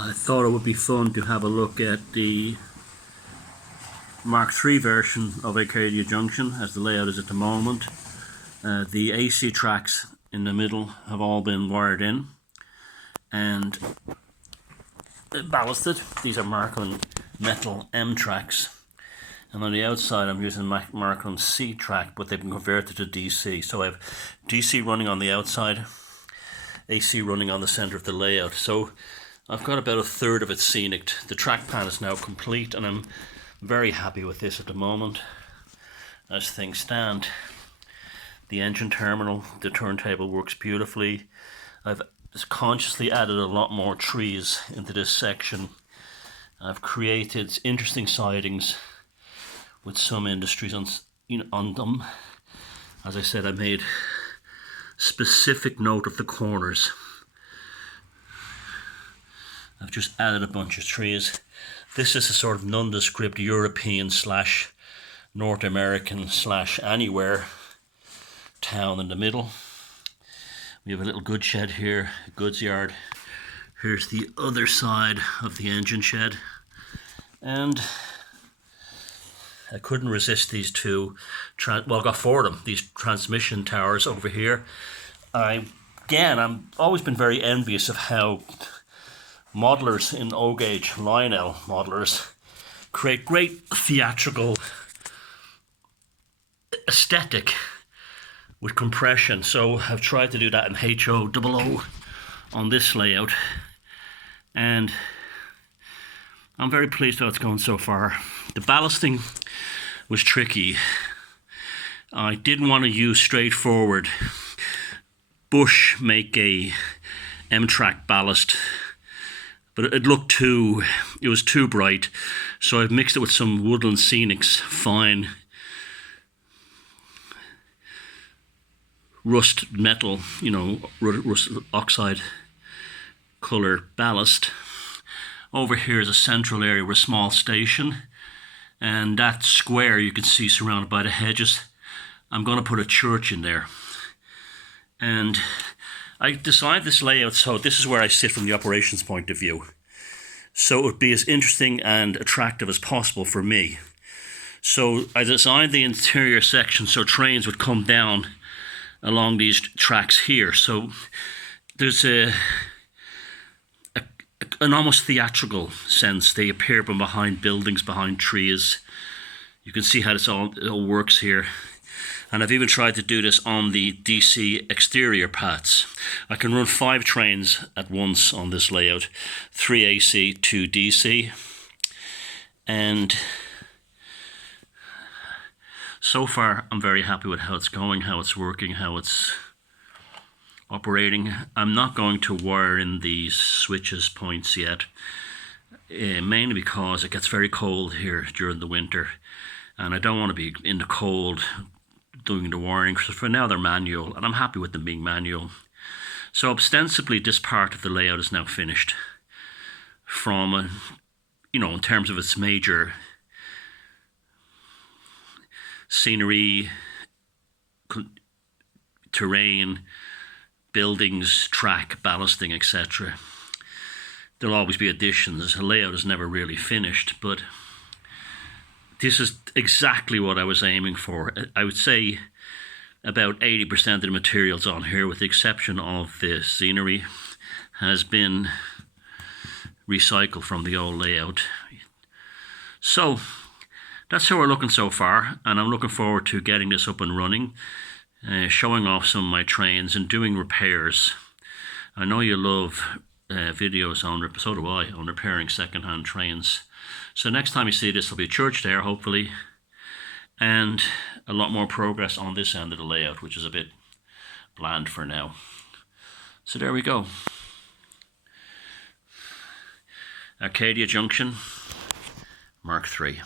I thought it would be fun to have a look at the Mark III version of Arcadia Junction as the layout is at the moment. The AC tracks in the middle have all been wired in and ballasted. These are Märklin metal M tracks, and on the outside I'm using Märklin C track, but they've been converted to DC. So I have DC running on the outside, AC running on the centre of the layout. So I've got about a third of it scenic. The track plan is now complete and I'm very happy with this at the moment as things stand. The engine terminal, the turntable works beautifully. I've just consciously added a lot more trees into this section. I've created interesting sidings with some industries on them. As I said, I made specific note of the corners. I've just added a bunch of trees. This is a sort of nondescript European / North American / anywhere town in the middle. We have a little goods shed here, a goods yard. Here's the other side of the engine shed. And I couldn't resist these two, well, I got four of them, these transmission towers over here. I've always been very envious of how modelers in O-gauge, Lionel modelers, create great theatrical aesthetic with compression. So I've tried to do that in HO00 on this layout, and I'm very pleased how it's going so far. The ballasting was tricky. I didn't want to use straightforward Bush make a M-track ballast, but it was too bright, so I've mixed it with some Woodland Scenics fine rust metal, rust oxide colour ballast. Over here is a central area with a small station, and that square you can see surrounded by the hedges. I'm going to put a church in there, and I designed this layout so this is where I sit from the operations point of view, so it would be as interesting and attractive as possible for me. So I designed the interior section so trains would come down along these tracks here. So there's an almost theatrical sense. They appear from behind buildings, behind trees. You can see how it all works here. And I've even tried to do this on the DC exterior paths. I can run 5 trains at once on this layout, 3 AC, 2 DC. And so far I'm very happy with how it's going, how it's working, how it's operating. I'm not going to wire in these switches points yet, mainly because it gets very cold here during the winter, and I don't want to be in the cold doing the wiring. So for now they're manual, and I'm happy with them being manual. So ostensibly this part of the layout is now finished from in terms of its major scenery, terrain, buildings, track, ballasting, etc. There'll always be additions. The layout is never really finished, but this is exactly what I was aiming for. I would say about 80% of the materials on here, with the exception of the scenery, has been recycled from the old layout. So that's how we're looking so far, and I'm looking forward to getting this up and running, showing off some of my trains and doing repairs. I know you love videos on, so do I, on repairing second-hand trains. So next time you see this, there'll be a church there, hopefully, and a lot more progress on this end of the layout, which is a bit bland for now. So there we go. Arcadia Junction, Mark III.